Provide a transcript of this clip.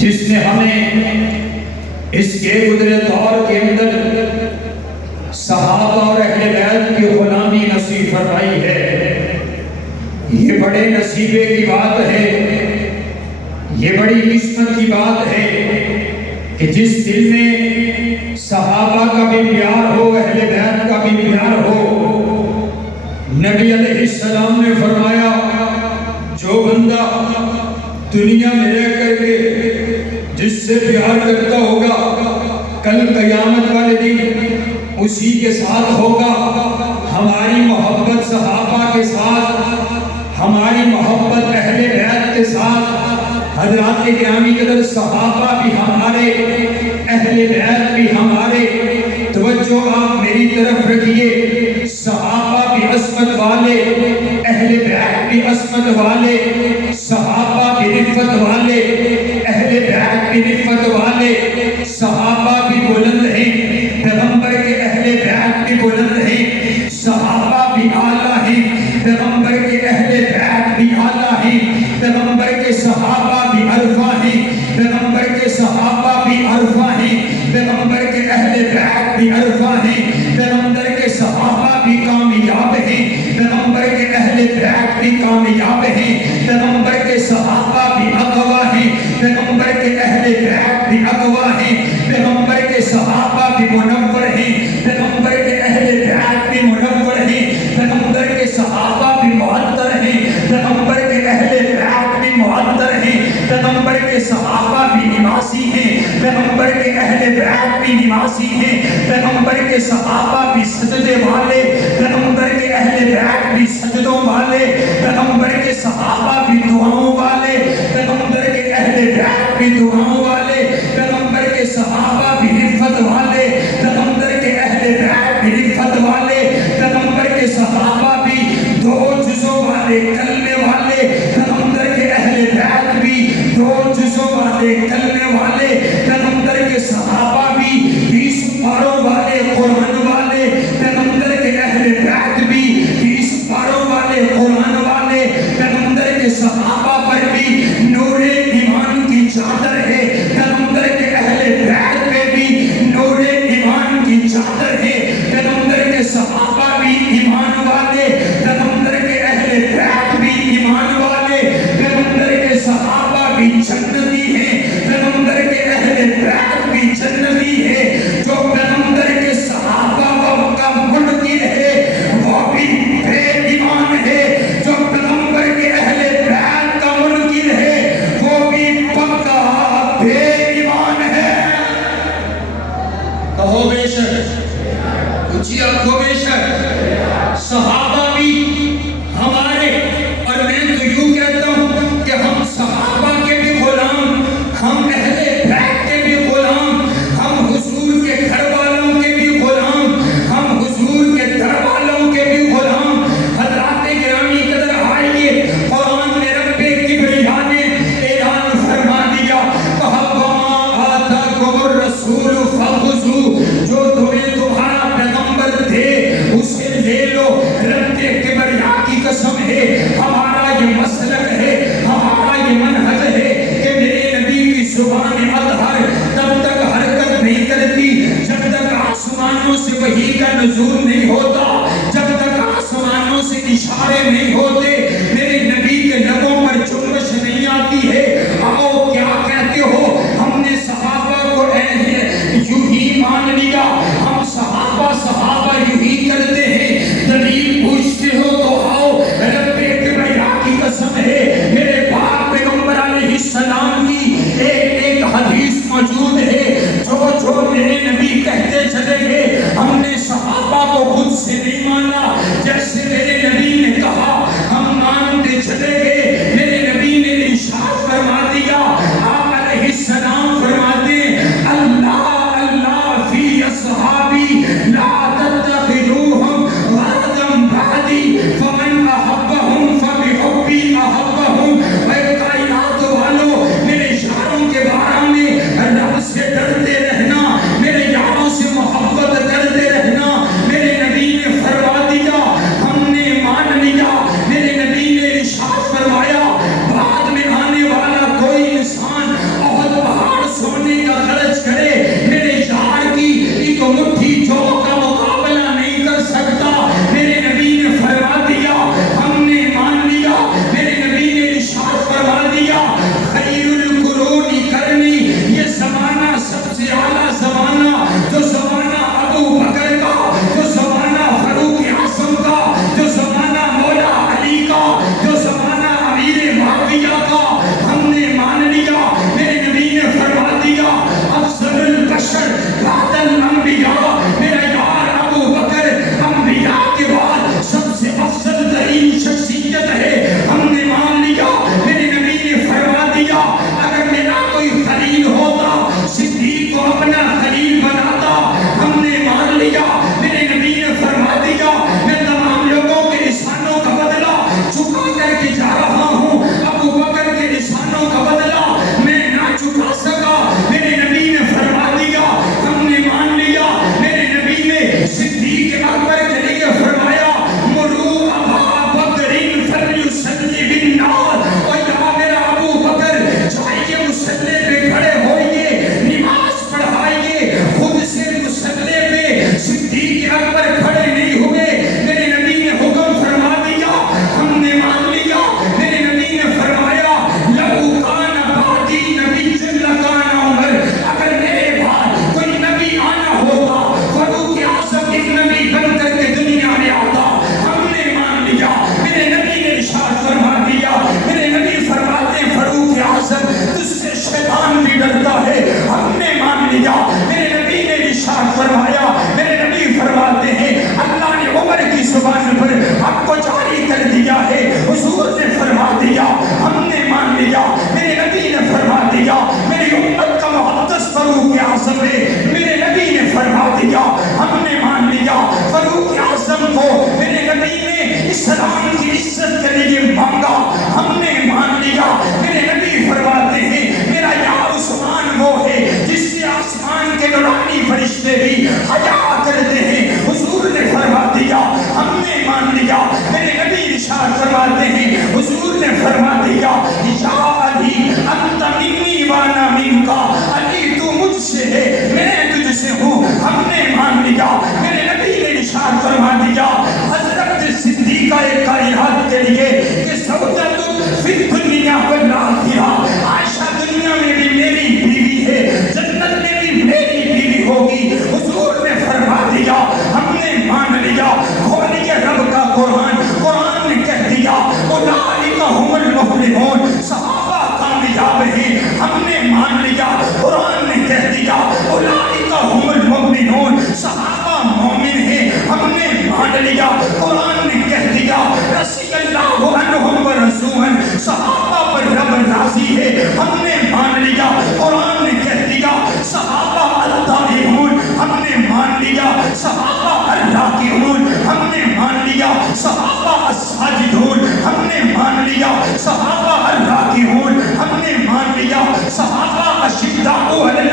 جس نے ہمیں اس کے گزرے دور کے اندر صحابہ اور اہل بیت کی غلامی نصیب فرمائی ہے، یہ بڑے نصیبے کی بات ہے، یہ بڑی قسمت کی بات ہے کہ جس دل میں صحابہ کا بھی پیار ہو، اہل بیت کا بھی پیار ہو۔ نبی علیہ السلام نے فرمایا جو بندہ دنیا میں رہ کر کے جس سے پیار کرتا ہوگا کل قیامت والے دن اسی کے ساتھ ہوگا۔ ہماری محبت صحابہ کے ساتھ، ہماری محبت اہل بیت کے ساتھ، حضرات گرامی قدر صحابہ بھی ہمارے، اہل بیت بھی ہمارے۔ توجہ آپ میری طرف رکھیے، صحابہ بھی عصمت والے، اہل بیت بھی عصمت والے، صحابہ بھی رفت والے، اہل بیت بھی رفت والے۔ صحابہ بھی بلند ہیں، پیغمبر کے اہل بیت بھی بلند ہیں، صحابہ بھی اعلیٰ ہیں، پیغمبر کے اہل بیت بھی اعلیٰ ہیں، پیغمبر کے صحابہ بھی عرفہ ہیں، پیغمبر کے صحابہ بھی عرفہ ہیں، پیغمبر کے اہل بیت بھی عرفہ ہیں، پیغمبر کے صحابہ بھی کامیاب ہیں، پیغمبر کے اہل بیت بھی کامیاب ہیں، پیغمبر کے صحابہ بھی اقوا ہیں، پیغمبر کے اہل بیت بھی اقوا ہیں، پیغمبر کے صحابہ بھی منور ہیں، پیغمبر کے اہل بیت بھی منور ہیں، پیغمبر کے صحابہ بھی معطر ہیں، پیغمبر کے اہل بیت بھی معطر ہیں، پیغمبر کے صحابہ بھی نمازی ہیں، پیغمبر کے اہل بیت بھی نمازی ہیں، پیغمبر کے صحابہ بھی سجدے والے، پیغمبر کے اہل بیت بھی سجدوں والے، پیغمبر کے صحابہ بھی دعاؤں والے، پیغمبر کے اہل بیت بھی دعاؤں والے، پیغمبر کے صحابہ بھی رفت والے، پیغمبر کے اہل بیت بھی رفت والے، پیغمبر کے صحابہ بھی دو جزوں والے، کلمے والے، پیغمبر کے اہل بیت بھی دو جزوں والے، کلمے والے، پیغمبر کے صحابہ بھی 20 پاروں والے، قرآن والے، پیغمبر کے اہل بیت بھی 20 پاروں والے، قرآن والے، پیغمبر کے صحابہ پر بھی نور ایمان کی چادر ہے، پیغمبر کے اہل بیت پہ بھی نور ایمان کی چادر ہے، پیغمبر کے صحابہ بھی ایمان والے، پیغمبر کے اہل بیت بھی ایمان والے، پیغمبر کے صحابہ بھی جنتی ہیں، پیغمبر کے اہل بیت بھی جنتی ہے۔ جو پیغمبر کے صحابہ کا منکر ہے وہ بھی بے ایمان ہے، جو پیغمبر کے اہل بیت کا منکر ہے وہ بھی پکا بے ایمان ہے۔ کہو بے شک، اونچی آنکھوں بے شک۔ صحابہ بھی ہمارے، اور میں تو یوں کہتا ہوں کہ ہم صحابہ کے بھی غلام، ہم اہل بیت کے بھی غلام، ہم حضور کے گھر والوں کے بھی غلام، ہم حضور کے در والوں کے بھی غلام۔ حضرات گرامی قدر آئیے، قرآن میں رب کبریا نے اعلان فرما دیا، کہا وَمَا آتَاكُمُ الرَّسُولُ فَخُذُوهُ، جو تمہیں تمہارا پیغمبر دے اسے لے لو۔ رب کبریا کی قسم ہے، ہمارا یہ مسلک ہے، ہمارا یہ منہج ہے کہ میرے نبی کی زبان اطہر تب تک حرکت نہیں کرتی جب تک آسمانوں سے وحی کا نزول نہیں ہوتا، جب تک آسمانوں سے اشارے نہیں ہوتے، میرے نبی کے لبوں پر جنبش نہیں آتی ہے۔ آؤ کیا کہتے ہو، ہم نے صحابہ کو یوں ہی مان لیا، ہم صحابہ یوں ہی کرتے ہیں، دلیل پوچھتے ہو تو آؤ، رب کبریا کی قسم ہے، میرے پاک پیغمبر علیہ السلام کی ایک حدیث موجود ہے، جو میرے نبی کہتے چلے گئے، ہم نے صحابہ کو خود سے نہیں مانا، جیسے میرے نبی نے کہا ہم مانتے چلے گئے۔ میرے نبی نے ارشاد فرما دیا، آپ علیہ السلام فرماتے ہیں اللہ اللہ فی اصحابی لا تتخذوہم غرضا بعدی فمن احبہم فبحبی احبہم۔ اے کائنات والو، میرے یاروں کے بارے میں رب سے ڈرتے رہنا، میرے یاروں سے محبت کرتے رہنا۔ میرے نبی نے فرما دیا، ہم نے مان لیا۔ میرے نبی نے ارشاد فرمایا، بعد میں آنے والا کوئی انسان عہد فاروق اعظم ہے، میرے نبی نے فرما دیا ہم نے مان لیا۔ فاروق اعظم کو میرے نبی نے اسلام کی عزت کے لیے مانگا، ہم نے مان لیا۔ میرے نبی فرماتے ہیں میرا یا عثمان وہ ہے جس سے آسمان کے نورانی فرشتے بھی حیا کرتے ہیں، حضور نے فرما دیا ہم نے مان لیا۔ میرے نبی ارشاد فرماتے ہیں حضور نے فرما دیا یا علی انت منی وانا منکا، علی تو مجھ سے ہے میں تجھ سے ہوں، ہم نے مان لیا۔ میرے نبی نے ارشاد فرما دیا حضرت صدیقہ کائنات کے لیے کہ زوجۃ فی الدنیا والآخرہ، عائشہ دنیا میں بھی میری بیوی ہے، جنت میں بھی میری بیوی ہوگی۔ حضور نے فرما دیا ہم نے مان لیا۔ کھولیے رب کا قرآن، قرآن نے کہہ دیا اولئک هم المفلحون، صحابہ کامیاب ہیں، ہم نے مان لیا۔ قرآن نے کہہ دیا اولئک هم المؤمنون، صحابہ مومن ہیں، ہم نے مان لیا۔ قرآن نے کہہ دیا رضی اللہ عنہم ورضوا، صحابہ پر رب راضی ہے، ہم نے مان لیا۔ قرآن نے کہہ دیا صحابہ الطائعون، ہم نے مان لیا۔ صحابہ الراکعون، ہم نے مان لیا۔ صحابہ الساجدون، ہم نے مان لیا۔ صحابہ الراکعون، ہم نے مان لیا۔ صحابہ اشداء علی